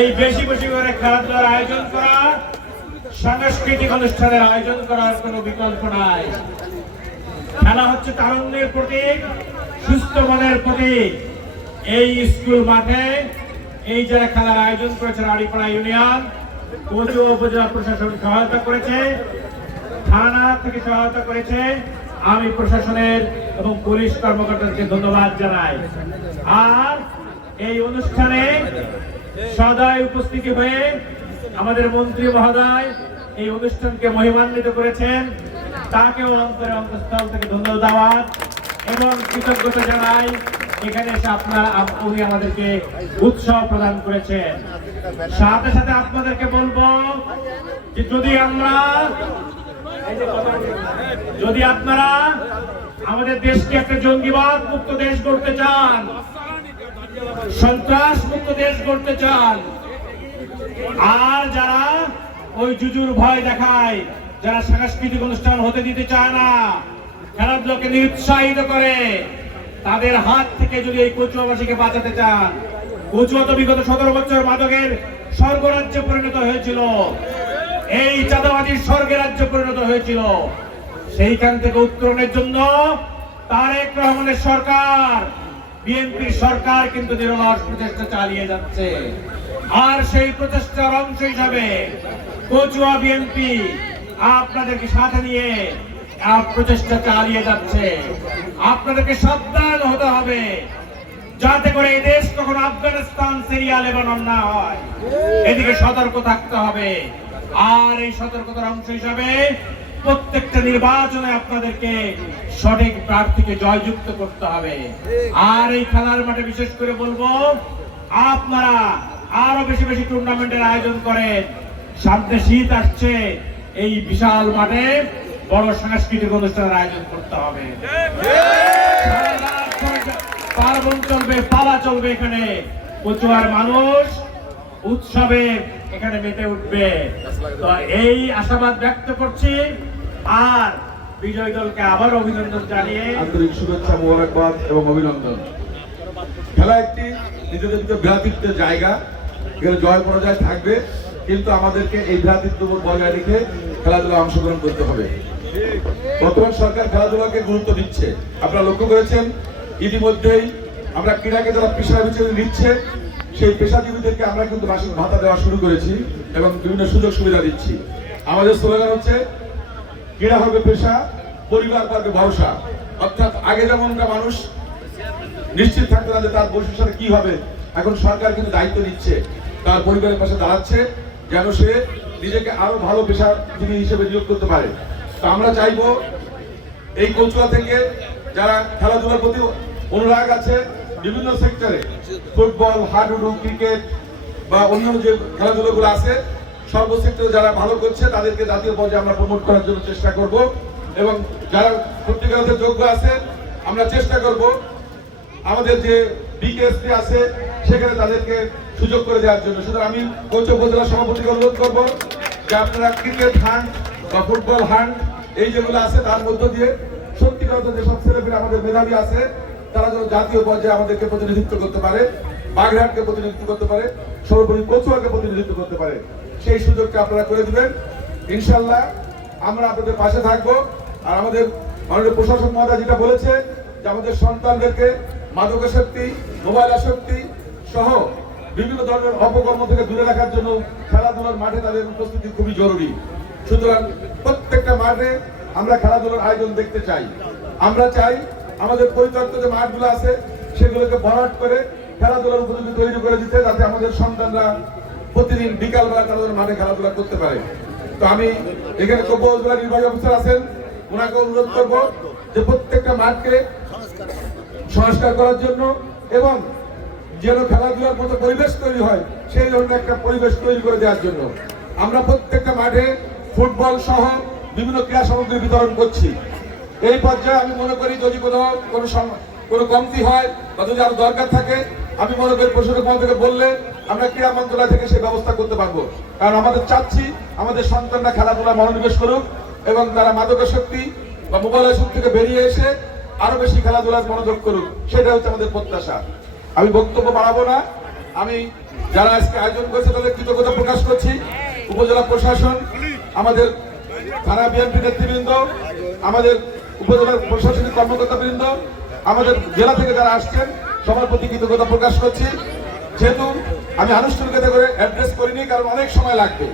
এই বেশি বেশি করে খেলাধুলার আয়োজন করা, সাংস্কৃতিক অনুষ্ঠানের আয়োজন করার কোনো বিকল্প নাই। খেলা হচ্ছে তারুণ্যের প্রতীক, সুস্থ মনের প্রতীক। এই স্কুল মাঠে এই যারা খেলার আয়োজন করেছে, আড়িপাড়া ইউনিয়ন, কচুয়া উপজেলা প্রশাসন সহায়তা করেছে, থানা থেকে সহায়তা করেছে। আমি প্রশাসনের এবং পুলিশ কর্মকর্তাদেরকে ধন্যবাদ জানাই। আর এই অনুষ্ঠানে সদাই উপস্থিতি হয়ে আমাদের মন্ত্রী মহোদয় এই অনুষ্ঠানকে মহিমান্বিত করেছেন, তাকেও অন্তঃস্থল থেকে ধন্যবাদ এবং কৃতজ্ঞতা জানাই। এখানে এসে উনি আমাদেরকে উৎসাহ প্রদান করেছেন। সাথে সাথে আপনাদেরকে বলবো যে যদি আপনারা আমাদের দেশকে একটা জঙ্গিবাদ মুক্ত দেশ করতে চান, সন্ত্রাস মুক্ত দেশ করতে চান, আর যারা ওই জুজুর ভয় দেখায়, যারা সাংস্কৃতিক অনুষ্ঠান হতে দিতে চায় না, খেলাধুলাকে নিরুৎসাহিত করে, তাদের হাত থেকে যদি এই কচুয়াবাসীকে বাঁচাতে চান, কচুয়া তো বিগত 17 বছর মাদকের স্বর্গরাজ্যে পরিণত হয়েছিল, এই চাঁদাবাজির স্বর্গের রাজ্যে পরিণত হয়েছিল। সেইখান থেকে উত্তরণের জন্য তারেক রহমানের সরকার, বিএনপির সরকার কিন্তু নিরলস প্রচেষ্টা চালিয়ে যাচ্ছে। আর সেই প্রচেষ্টার অংশ হিসাবে কচুয়া বিএনপি আপনাদেরকে সাথে নিয়ে প্রচেষ্টা চালিয়ে যাচ্ছে। আপনাদেরকে সাবধান হতে হবে যাতে করে এই দেশ কখনো আফগানিস্তান, সিরিয়া, লেবানন না হয়। এদিকে সতর্ক থাকতে হবে। আর এই সতর্কতার অংশ হিসাবে প্রত্যেকটা নির্বাচনে আপনাদেরকে সঠিক প্রার্থীকে জয়যুক্ত করতে হবে। আর এই খেলার মাঠে বিশেষ করে বলবো, আপনারা আরো বেশি বেশি টুর্নামেন্টের আয়োজন করেন। সামনে শীত আসছে, এই বিশাল মাঠে বড় সাংস্কৃতিক অনুষ্ঠানের আয়োজন করতে হবে। পার্বণ চলবে, পালা চলবে, এখানে কচুয়ার মানুষ উৎসবে এখানে মেতে উঠবে। তো এই আশাবাদ ব্যক্ত করছি। আর বিজয় দলকে আবার অভিনন্দন জানিয়ে আন্তরিক শুভেচ্ছা, মোবারকবাদ এবং অভিনন্দন। খেলা একটি নিজেদের ভিতরে ভ্রাতৃত্বের জায়গা, এখানে জয় পরাজয় থাকবে, কিন্তু আমাদেরকে এই ভ্রাতৃত্ব বজায় রেখে খেলাধুলায় অংশগ্রহণ করতে হবে। বর্তমান সরকার খেলাধুলাকে গুরুত্ব দিচ্ছে। আপনারা লক্ষ্য করেছেন, ইতিমধ্যেই আমরা ক্রীড়াকে যারা পেশা হিসেবে নিচ্ছে, সেই পেশাজীবীদেরকে আমরা কিন্তু মাসিক ভাতা দেওয়া শুরু করেছি এবং বিভিন্ন সুযোগ সুবিধা দিচ্ছি। আমাদের স্লোগান হচ্ছে, ক্রীড়া হবে পেশা, পরিবার পাবে ভরসা। অর্থাৎ আগে যেমনটা মানুষ নিশ্চিত থাকতো না যে তার ভবিষ্যৎ কি হবে, এখন সরকার কিন্তু দায়িত্ব নিচ্ছে, তার পরিবারের পাশে দাঁড়াচ্ছে, যেন সে নিজেকে আরো ভালো পেশাজীবী হিসেবে নিয়োগ করতে পারে। তো আমরা চাইবো এই কচুয়া থেকে যারা খেলাধুলার প্রতি অনুরাগ আছে, বিভিন্ন সেক্টরে, ফুটবল, হাডুডু, ক্রিকেট বা অন্যান্য যে খেলাধুলাগুলো আছে, সর্বক্ষেত্রে যারা ভালো করছে তাদেরকে জাতীয় পর্যায়ে আমরা প্রমোট করার জন্য চেষ্টা করব। এবং যারা সত্যিকারের যোগ্য আছে, আমরা চেষ্টা করব আমাদের যে বিকেএসপি আছে সেখানে তাদেরকে সুযোগ করে দেওয়ার জন্য। সুতরাং আমি কচুয়া উপজেলা সভাপতিকে অনুরোধ করবো যে আপনারা ক্রিকেট হান্ট বা ফুটবল হান্ট এই যেগুলো আছে তার মধ্য দিয়ে সত্যিকার যেসব ছেলেমেয়েরা আমাদের মেধাবী আছে তারা যেন জাতীয় পর্যায়ে আমাদেরকে প্রতিনিধিত্ব করতে পারে, বাগেরহাটকে প্রতিনিধিত্ব করতে পারে, সর্বোপরি কচুয়াকে প্রতিনিধিত্ব করতে পারে, সেই সুযোগটা আপনারা করে দিবেন। ইনশাল্লাহ আমরা আপনাদের পাশে থাকবো। আর আমাদের মাননীয় প্রশাসক মহোদয় যেটা বলেছে যে আমাদের সন্তানদেরকে মাদকাসক্তি, মোবাইল আসক্তি সহ বিভিন্ন ধরনের অপকর্ম থেকে দূরে রাখার জন্য খেলাধুলার মাঠে তাদের উপস্থিতি খুবই জরুরি। সুতরাং প্রত্যেকটা মাঠে আমরা খেলাধুলার আয়োজন দেখতে চাই। আমরা চাই আমাদের পরিত্যক্ত যে মাঠগুলো আছে সেগুলোকে ভরাট করে খেলাধুলার উপযোগী তৈরি করে দিতে, যাতে আমাদের সন্তানরা প্রতিদিন বিকালবেলা তাদের মাঠে খেলাধুলা করতে পারে। তো আমি এখানে উপজেলা নির্বাহী অফিসার আছেন, ওনাকে অনুরোধ করবো যে প্রত্যেকটা মাঠকে সংস্কার করার জন্য এবং যেন খেলাধুলার মতো পরিবেশ তৈরি হয় সেই ধরনের একটা পরিবেশ তৈরি করে দেওয়ার জন্য আমরা প্রত্যেকটা মাঠে ফুটবল সহ বিভিন্ন ক্রীড়া সামগ্রী বিতরণ করছি। এই পর্যায়ে আমি মনে করি যদি কোনো কমতি হয় বা যদি আরো দরকার থাকে, আমি মনে করি প্রশাসক মহোদয়কে বললে আমরা ক্রীড়া মন্ত্রণালয় থেকে সেই ব্যবস্থা করতে পারবো। কারণ আমাদের চাচ্ছি আমাদের সন্তানরা খেলাধুলায় মনোনিবেশ করুক এবং তারা মাদকাসক্তি বা মোবাইল আসক্তি থেকে বেরিয়ে এসে আরো বেশি খেলাধুলার মনোযোগ করুক, সেটা হচ্ছে আমাদের প্রত্যাশা। আমি বক্তব্য বাড়াবো না, আমি যারা আজকে আয়োজন করেছে তাদের কৃতজ্ঞতা প্রকাশ করছি। উপজেলা প্রশাসন, আমাদের থানা বিএনপি নেতৃবৃন্দ, আমাদের উপজেলার প্রশাসনিক কর্মকর্তাবৃন্দ, আমাদের জেলা থেকে যারা আসছেন সবার প্রতি কৃতজ্ঞতা প্রকাশ করছি। যেহেতু আমি আনুষ্ঠানিকতা করে অ্যাড্রেস করিনি, কারণ অনেক সময় লাগবে।